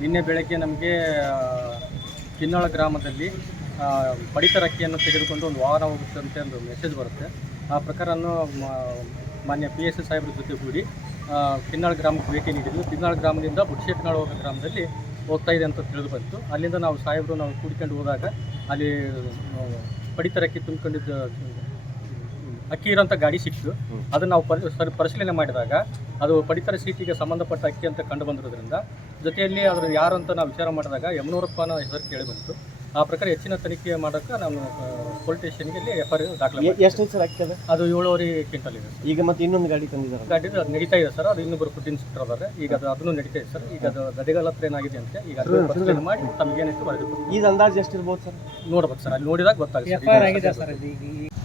ನಿನ್ನೆ ಬೆಳಗ್ಗೆ ನಮಗೆ ಕಿನ್ನಾಳ ಗ್ರಾಮದಲ್ಲಿ ಪಡಿತರ ಅಕ್ಕಿಯನ್ನು ತೆಗೆದುಕೊಂಡು ಒಂದು ವಾಹನ ಹೋಗುತ್ತಂತೆ ಒಂದು ಮೆಸೇಜ್ ಬರುತ್ತೆ. ಆ ಪ್ರಕಾರವನ್ನು ಮಾನ್ಯ PSI ಸಾಹೇಬ್ರ ಜೊತೆಗೂಡಿ ಕಿನ್ನಾಳ ಗ್ರಾಮಕ್ಕೆ ಭೇಟಿ ನೀಡಿದ್ವಿ. ಕಿನ್ನಾಳ ಗ್ರಾಮದಿಂದ ಬುಡ್ಶೆಟ್ನಾಳ ಹೋಗೋ ಗ್ರಾಮದಲ್ಲಿ ಹೋಗ್ತಾ ಇದೆ ಅಂತ ತಿಳಿದು ಬಂತು. ಅಲ್ಲಿಂದ ನಾವು ಸಾಹೇಬರು ಕೂಡಿಕೊಂಡು ಹೋದಾಗ ಅಲ್ಲಿ ಪಡಿತರ ಅಕ್ಕಿ ತುಂಬಿಕೊಂಡಿದ್ದ ಅಕ್ಕಿ ಇರೋಂಥ ಗಾಡಿ ಸಿಕ್ತು. ಅದನ್ನು ನಾವು ಪರಿಶೀಲನೆ ಮಾಡಿದಾಗ ಅದು ಪಡಿತರ ಸೀಟಿಗೆ ಸಂಬಂಧಪಟ್ಟ ಅಕ್ಕಿ ಅಂತ ಕಂಡು ಬಂದಿರೋದ್ರಿಂದ ಜೊತೆಯಲ್ಲಿ ಅದ್ರ ಯಾರು ಅಂತ ನಾವು ವಿಚಾರ ಮಾಡಿದಾಗ ಯಮನೂರಪ್ಪನ ಹೆಸರು ಕೇಳಿ ಬಂತು. ಆ ಪ್ರಕಾರ ಹೆಚ್ಚಿನ ತನಿಖೆ ಮಾಡೋಕ್ಕೆ ನಾನು ಪೊಲೀಸ್ ಸ್ಟೇಷನ್ಗೆ FIR ದಾಖಲೆ. ಎಷ್ಟು ಸರ್ ಅಕ್ಕಿ ಅದು 7.5 ಕ್ವಿಂಟಲ್ ಇದೆ ಈಗ. ಮತ್ತೆ ಇನ್ನೊಂದು ಗಾಡಿ ತಂದಿದ್ದಾರೆ, ಗಾಡಿ ಅದು ನಡೀತಾ ಇದೆ ಸರ್. ಅದು ಇನ್ನೊಬ್ಬರು ಫುಡ್ ಇನ್ಸ್ಪೆಕ್ಟರ್ ಅದಾರೆ. ಈಗ ಅದನ್ನು ನಡೀತಾ ಇದೆ ಸರ್. ಈಗ ಅದು ಗದೆಗಾಲ ಹತ್ರ ಏನಾಗಿದೆ ಅಂತ ಈಗ ಪರಿಶೀಲನೆ ಮಾಡಿ ತಮಗೇನಿತ್ತು ವರದಿ. ಈಗ ಅಂದಾಜು ಎಷ್ಟಿರ್ಬೋದು ಸರ್? ನೋಡ್ಬೇಕು ಸರ್, ಅಲ್ಲಿ ನೋಡಿದಾಗ ಗೊತ್ತಾಗುತ್ತೆ.